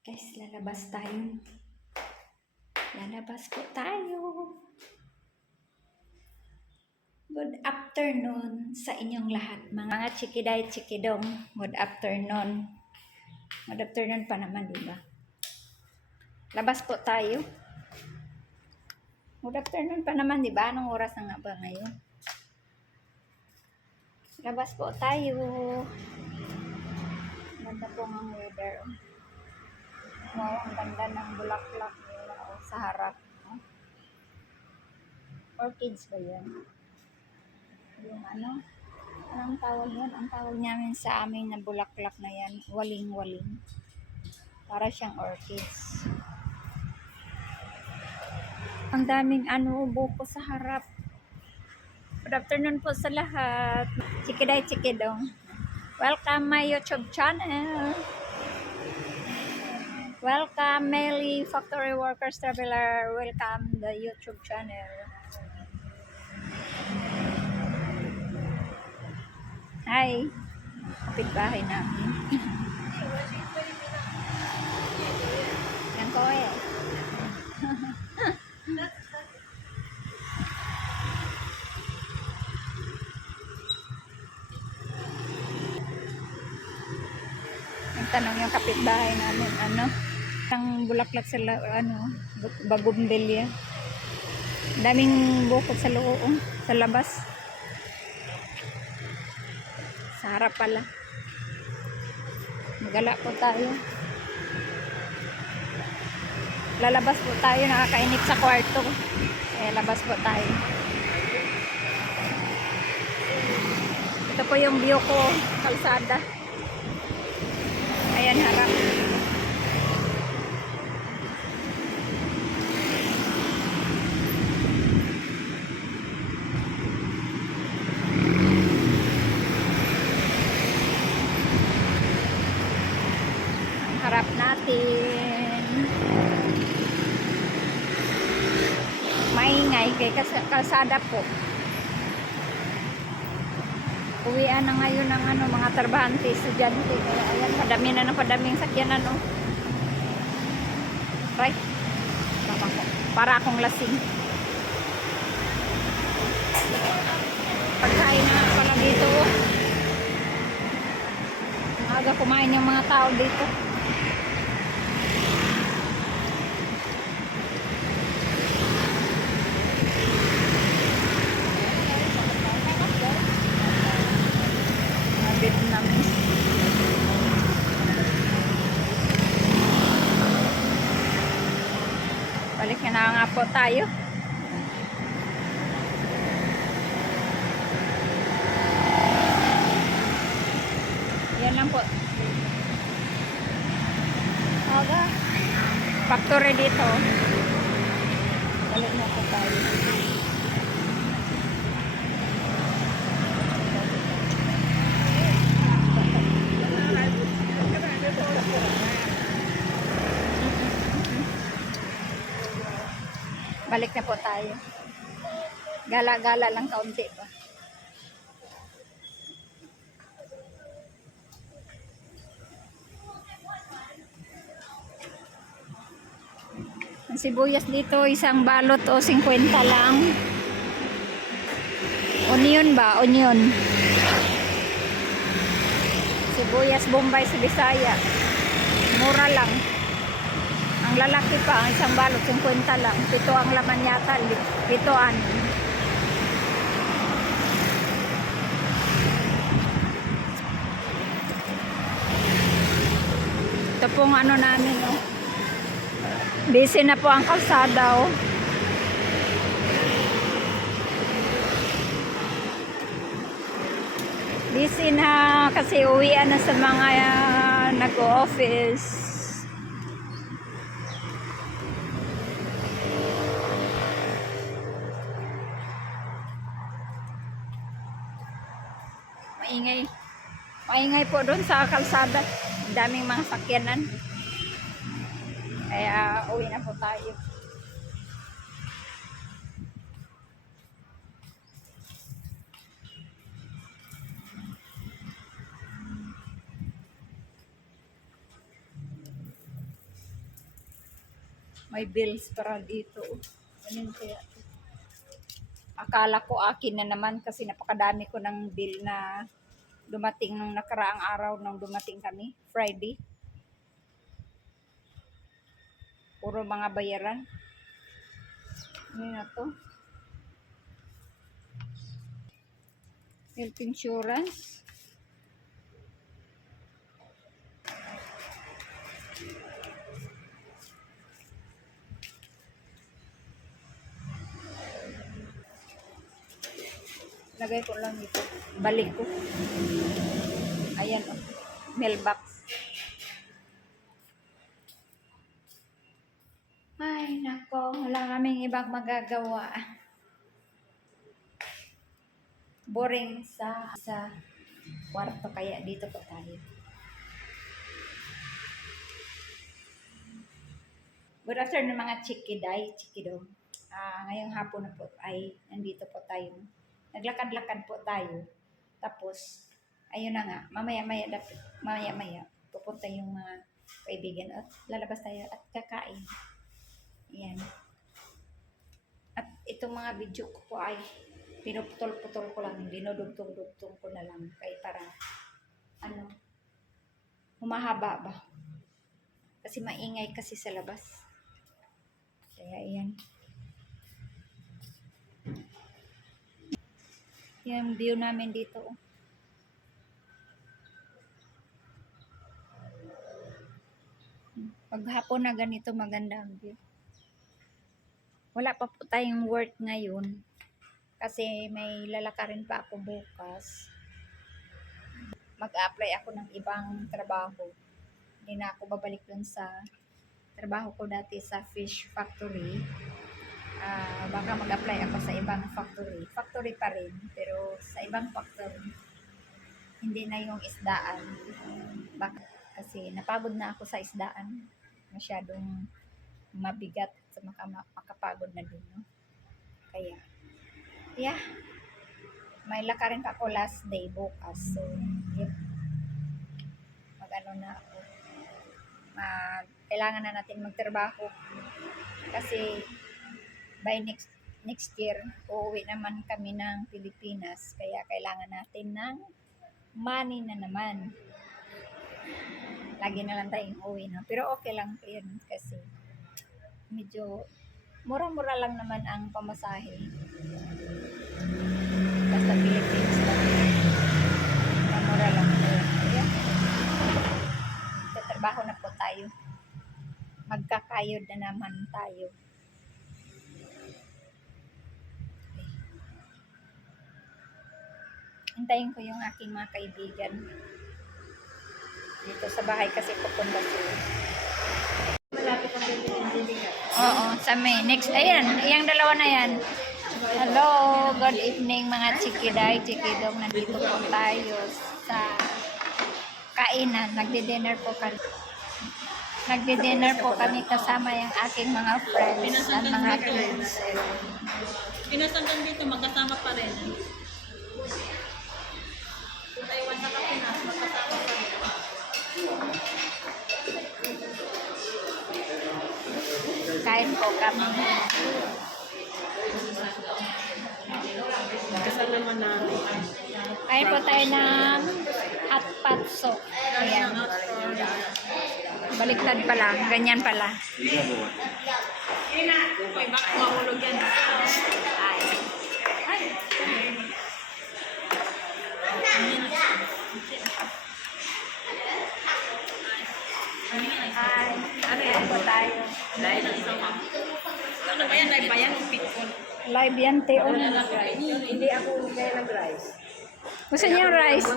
Guys, lalabas tayo. Lalabas po tayo. Good afternoon sa inyong lahat, mga chikiday chikidong. Good afternoon. Good afternoon pa naman, diba? Labas po tayo. Good afternoon pa naman, diba? Anong oras na nga ba ngayon? Labas po tayo. Ganda po ang weather. Wow, ang ganda ng bulaklak nila sa harap. Orchids ba yan? Yung ano? Anong tawag yan? Ang tawag namin sa amin na bulaklak na yan, waling-waling. Para siyang orchids. Ang daming buko sa harap. Good afternoon po sa lahat. Chikiday chikidong. Welcome my YouTube channel. Welcome Melly Factory Workers Traveler. Welcome the YouTube channel. Hi. Kapitbahay namin. Yan ko eh. Nagtanong yung kapitbahay namin, ang bulaklak sa bagumbilya. Daming bukod sa loob, sa labas. Sa harap pala. Magala po tayo. Lalabas po tayo, nakakainip sa kwarto. Labas po tayo. Ito po yung view ko, kalsada. Ayan, harap. Ang harap natin. Maingay kay kalsada po. Uwian na ngayon ng mga trabahante, estudyante. Kaya ayan, padaming sakyanan. Right? Para akong lasing. Pagkain na pala dito. Aga kumain yung mga tao dito. Vietnamese. Balik na nga po tayo. Yan lang po. Aga. Factory dito. Balik na po tayo. Balik na po tayo. Gala-gala lang kaunti pa. Ang sibuyas dito, isang balot o 50 lang. Onion ba? Onion. Sibuyas Bombay sa Bisaya. Mura lang. Ang lalaki pa, ang isang balot, 50 lang. 7 ang laman yata. 7. Ito pong namin, busy na po ang kalsada, Busy na kasi uwian na sa mga nag-o-office. Maingay po doon sa kalsada. Daming mga sakyanan. Kaya uwi na po tayo. May bills para dito. Ganun kaya. Akala ko akin na naman kasi napakadami ko ng bill na dumating nung nakaraang araw nung dumating kami, Friday. Puro mga bayaran. Ano na to? Health insurance. Lagay ko lang ito. Balik ko. Ayan o. Mailbox. Ay, nako. Wala kaming ibang magagawa. Boring sa kwarto kaya dito po tayo. Good afternoon mga chikiday, chikidong. Ngayong hapon na po ay nandito po tayo. Naglakad-lakad po tayo. Tapos, ayun na nga, mamaya pupunta yung mga kaibigan at lalabas tayo at kakain. Ayan. At itong mga video ko po ay pinuputol-putol ko lang, dinudugtong-dugtong ko na lang kay para humahaba ba. Kasi maingay kasi sa labas. Kaya ayan. Yung view namin dito. Paghapon na ganito maganda ang view. Wala pa po tayong work ngayon. Kasi may lalakarin pa ako bukas. Mag-apply ako ng ibang trabaho. Hindi na ako babalik dun sa trabaho ko dati sa fish factory. Baka mag-apply ako sa ibang factory. Factory pa rin, pero sa ibang factory. Hindi na yung isdaan. Baka kasi napagod na ako sa isdaan. Masyadong mabigat sa makapagod na din. No? Kaya, yeah. May lakarin pa ako last day bukas. So, yep. Mag-ano na ako. Kailangan na natin magtrabaho. Kasi, by next year, uuwi naman kami ng Pilipinas. Kaya kailangan natin ng money na naman. Lagi na lang tayong uwi. No? Pero okay lang po yun kasi medyo mura-mura lang naman ang pamasahe. Basta Philippines lang. Mura lang po yun. Kaya, tatrabaho na po tayo. Magkakayod na naman tayo. Hintayin ko yung aking mga kaibigan. Dito sa bahay kasi pupunta sila. Malapit ang bibili. Oo, sa May. Next, ayan, yung dalawa na yan. Hello, good evening mga chikiday, chikidong. Nandito po tayo sa kainan. Nagdi-dinner po kami. Nagdi-dinner po kami kasama yung aking mga friends at mga kids. Pinasandan dito, magkasama pa rin. Kung Taiwan sa Kapinas, magkasama pa rin. Kain po kami. Kasal naman namin. Kain po tayo ng hot pot soup. Ayan. Baliktad pala. Ganyan pala. May bak, mahulog yan. Ay. Ay. Kain po tayo. Dahil ang isang ma'am. Ano ba yan? Live ba yan? Pitcon. Live yan, Teo. Hindi ako kaya nag-rice. Gusto niyo yung rice?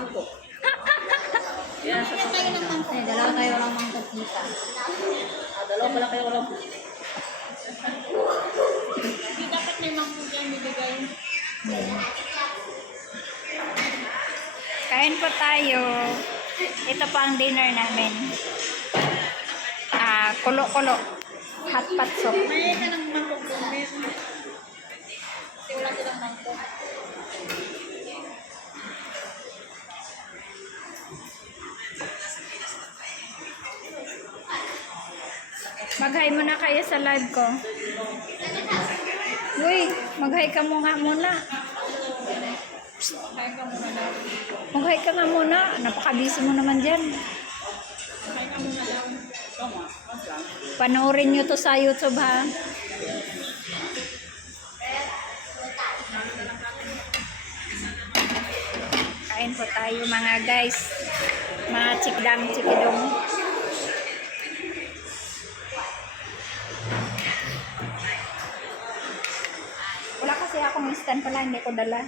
Yan, sa tayo ng mangkok. Dalawa tayo lang mangkok kita. Dalawa pala kayo walang Hindi dapat may mangkok yan bibigay. Kain po tayo. Ito pa ang dinner namin. Kulo-kulo. Hot pot soup. May ka ng mangkok doon. Kasi wala silang mangkok. Mag-hi muna kayo sa live ko. Uy, mag-hi ka muna. Mag-hi ka nga muna. Napaka-busy mo naman dyan. Panoorin nyo to sa YouTube, ha? Kain po tayo mga guys. Mga chikidong. Wala kasi akong stand pala, hindi ko dala.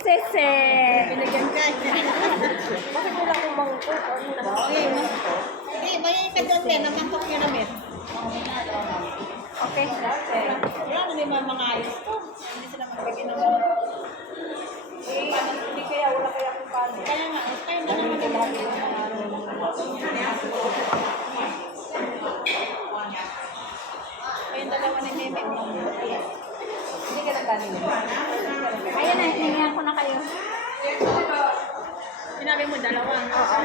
Sese! Pinagyan ka. Bakit wala akong mangkok? Okay, bayan ka doon din. Namangkok nyo namin. Okay. Wala na may mga ayos to. Hindi sila magbigay ng mga. Hindi kaya, wala kaya akong paano. Kaya nga, kayo na naman yung lagi. Kayong dalawa ni Meme. Hindi ka nagkanin. Ayan na, hiningan ko na kayo. Sinabi mo dalawa. Oo.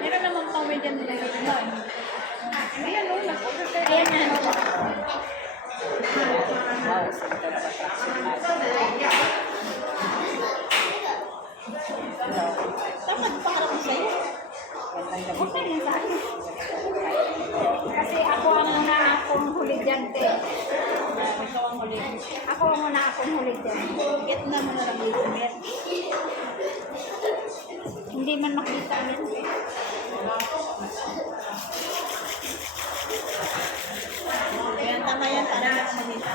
Meron naman pang medyan nila yun. Ayan o, nag-order kayo. Ayan na. Dapat para ko sa'yo. Okay lang sa akin. Kasi ako ang una akong huli dyan, te. Ikaw ang huli. Ako ang una akong huli dyan. Get na mo na lang dito. Hindi man makita yan. Ayan, tama yan. Para hindi ako makita.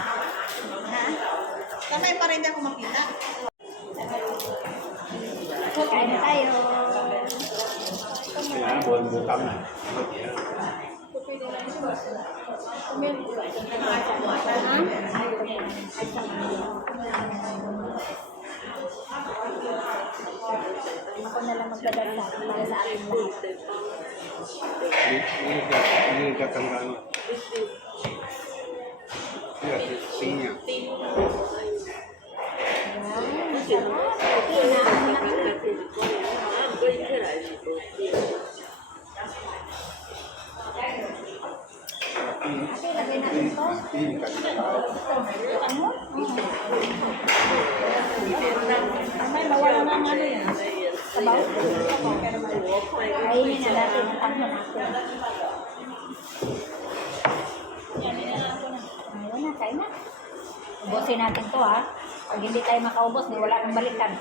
Ha? Tama yan para hindi ako makita. Kain na tayo. Dạ, buồn mua cắm này. Ako na lang magdadala para sa akin. Ini ka tanggal. Ya, tingnya. Lagay natin to. Ini kan. Ano? May mawala na ang ano yan. Sabaw? Kainin na natin ang tango natin. Ayun na, kain na. Ubusin natin to, ha. Pag hindi tayo makaubos, wala nang balikan.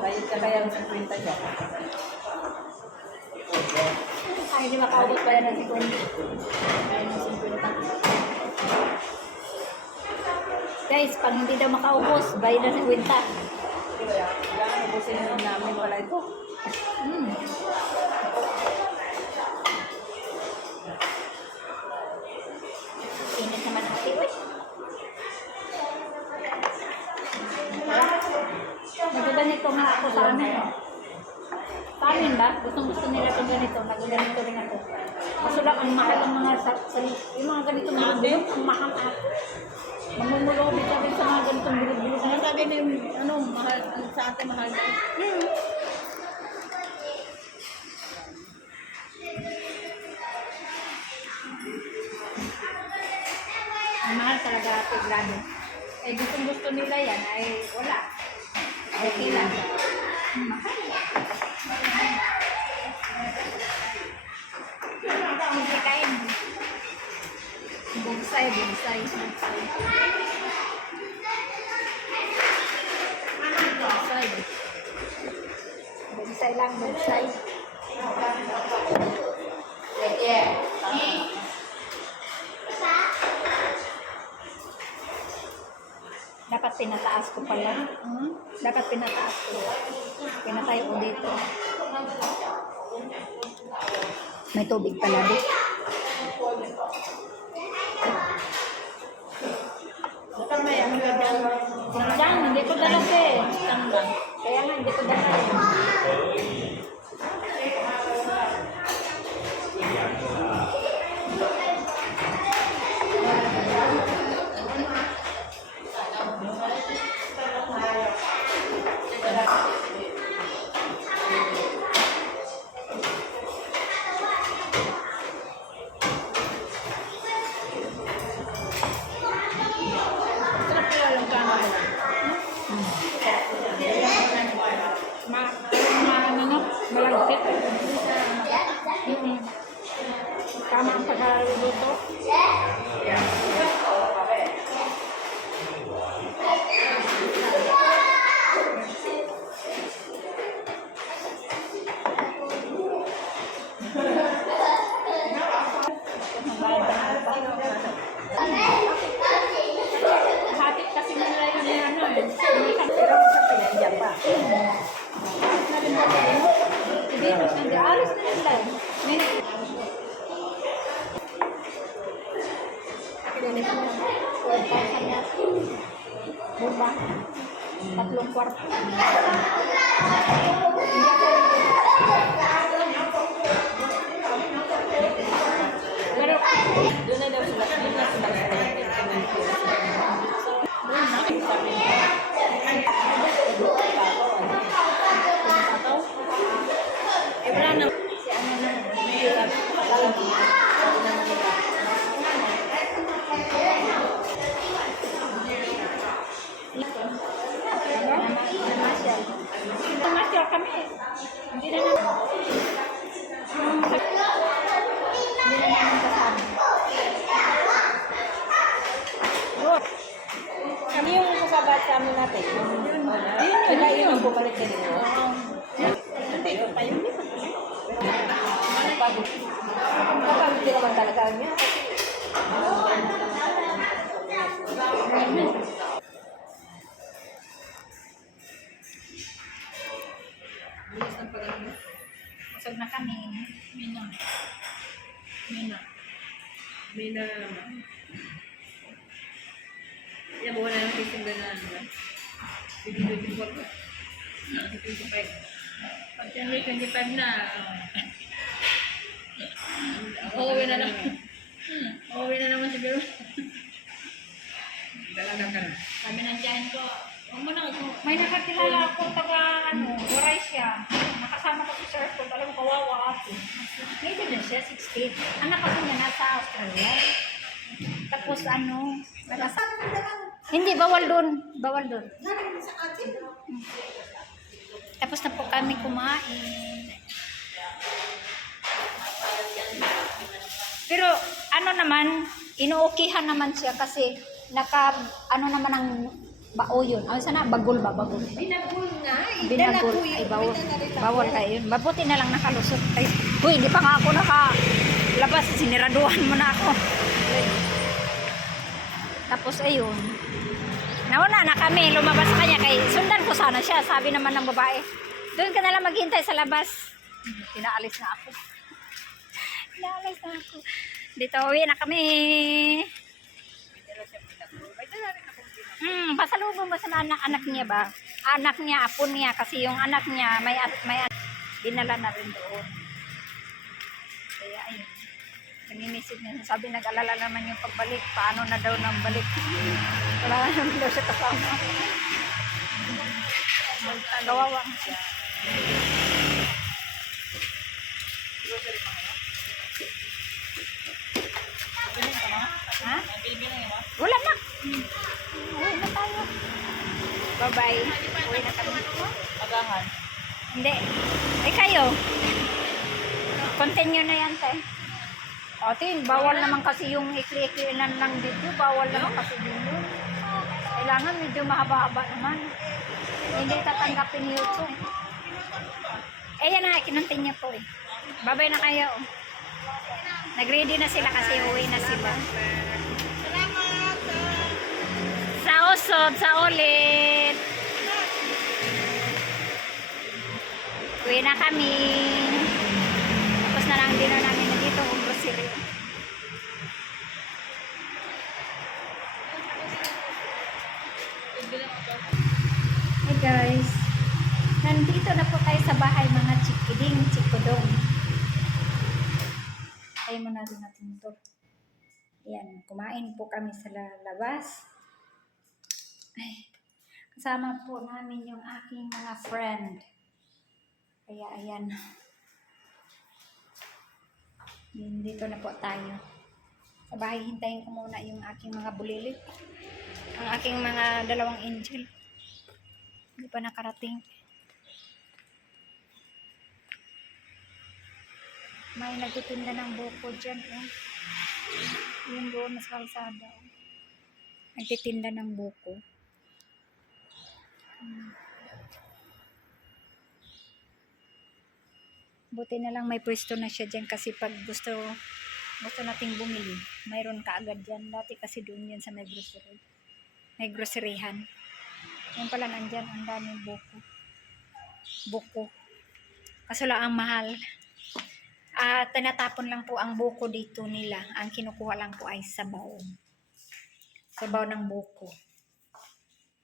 Bayad ka kaya ng 50 dyan. Ay, hindi makaubos pa yan ng 50. Guys, pag hindi daw makaubos, bayad na 50. Kailangan ubusin namin wala ito. Init naman hati, uy. Nagaganito nga ako sa amin. Sa amin ba? Gustong-gusto nila itong ganito. Nagaganito rin ako. Kaso lang, ang mahal ang mga yung mga ganito mga bilog, ang mahal ako. Mamumulobi ka rin sa mga ganitong bilog-bilog. Ano sabi na yung ano, mahal, sa atin mahal na. Ang mahal talaga ito, grado. Eh, gustong-gusto nila yan, ay wala. Okay lang. Mahal. Hindi kain. Bugsay. Bugsay lang, bugsay. Dapat pinataas ko pala. Dapat pinataas ko. Pinatay ko dito. May tubig pala dito. Dapat may ano ka dyan. Diyan, hindi ko dala eh. Isang lang. Kaya nga, hindi ko dala eh. Alis na yun lang. Bumba. 3/4. Pero, Doon na daw sila. Doon na sila. Eh, wala na. Si ano na. May alam mo. namasyal. Namasyal kami. Hindi na naman. Hindi na naman kasama. Kami yung kasabat sa amin natin. Kaya yun ang bumalik sa inyo. Hindi, tayo niya. Kapag hindi naman talaga niya. Busog na kami. Mina. Mina naman. Yan, buwan na lang kising gano'n. 2024 ba? 25. Pag January 25 na, uuwi na naman. Uuwi na naman siguro. Dalaga ka na. Sabi ng tiyahin ko, huwag mo na ako. May nakakilala ako taga Waray siya. Nakasama ko si Sir Paul. Alam mo, kawawa ako. Maybe din siya, 16. Anak ako niya nasa Australia. Tapos hindi, bawal doon. Bawal doon. Tapos na po kami kumain. Pero naman, inuukihan naman siya kasi naman ang bao yun. Sana bagol ba? Bagol. Binagul nga. Binagol. Ay, bawal kayo yun. Mabuti na lang nakalusot. Ay, huy, hindi pa nga ako nakalabas. Siniraduhan mo na ako. Tapos ayun. Nauna na kami. Lumabas kanya kay sundan ko sana siya. Sabi naman ng babae, doon ka na lang maghintay sa labas. Pinaalis na ako. Pinaalis na ako. Dito, uwi na kami. Pasalubong mo sa anak niya ba? Anak niya, apo niya. Kasi yung anak niya, may dinala na rin doon. Kaya ayun. Nanginisip niya. Sabi, nag-alala naman yung pagbalik. Paano na daw nang balik? Wala na naman daw siya kasama. Gawawang siya. Ha? Wala na. Uwi na tayo. Bye-bye. Uwi na kami. Agahan. Hindi. Kayo. Continue na yan, te. Tin, bawal naman kasi yung ikli-iklinan lang dito. Bawal naman kasi dito. Kailangan medyo mahaba-haba naman. Hindi tatanggapin ni YouTube. Yan na, kinuntin niya po eh. Bye-bye na kayo. Nag-ready na sila kasi uwi na sila. Sa usod, sa ulit. Uwi na kami. Tapos na lang din na namin na dito kung grocery. Hey guys. Nandito na po tayo sa bahay mga chikiding, chikudong. Tayo muna rin natin ito. Ayan, kumain po kami sa labas. Ay, kasama po namin yung aking mga friend. Kaya ayan. Dito na po tayo. Sa bahay, hintayin ko muna yung aking mga bulilit. Ang aking mga dalawang angel. Hindi pa nakarating. May nagtitinda ng buko dyan. Yung doon sa kalsada. Nagtitinda ng buko. Buti na lang may pwesto na siya dyan kasi pag gusto nating bumili, mayroon ka agad dyan. Dati kasi doon yan sa may grocery. May groceryhan. Yan pala nandyan, ang daming buko. Buko. Kaso lang ang mahal. Tinatapon lang po ang buko dito nila. Ang kinukuha lang po ay sabaw. Sabaw ng buko.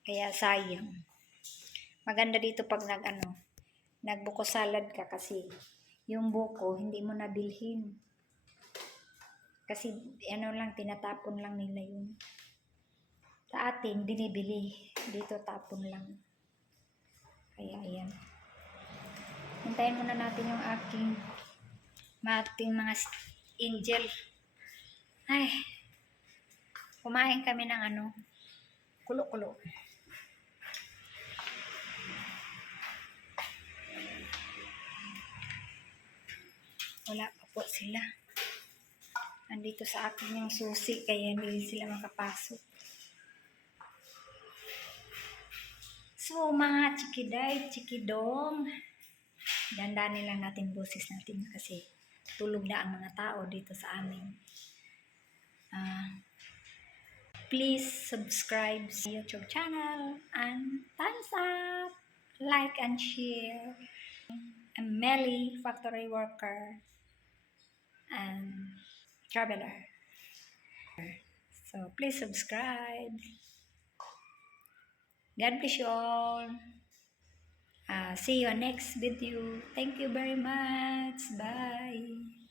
Kaya sayang. Maganda dito pag nagbuko salad ka kasi yung buko hindi mo nabilhin. Kasi lang, tinatapon lang nila yun. Sa atin, binibili. Dito tapon lang. Kaya ayan. Hintayin muna natin yung ating mga angel. Ay, kumain kami ng kulo-kulo. Wala pa po sila. Nandito sa akin yung susi, kaya hindi sila makapasok. So, mga chikiday, chikidong, dandanin lang natin boses natin kasi tulog na ang mga tao dito sa amin. Please subscribe sa YouTube channel and thumbs up, like and share. I'm Melly, factory worker and traveler. So please subscribe. God bless you all. See you next video. Thank you very much. Bye.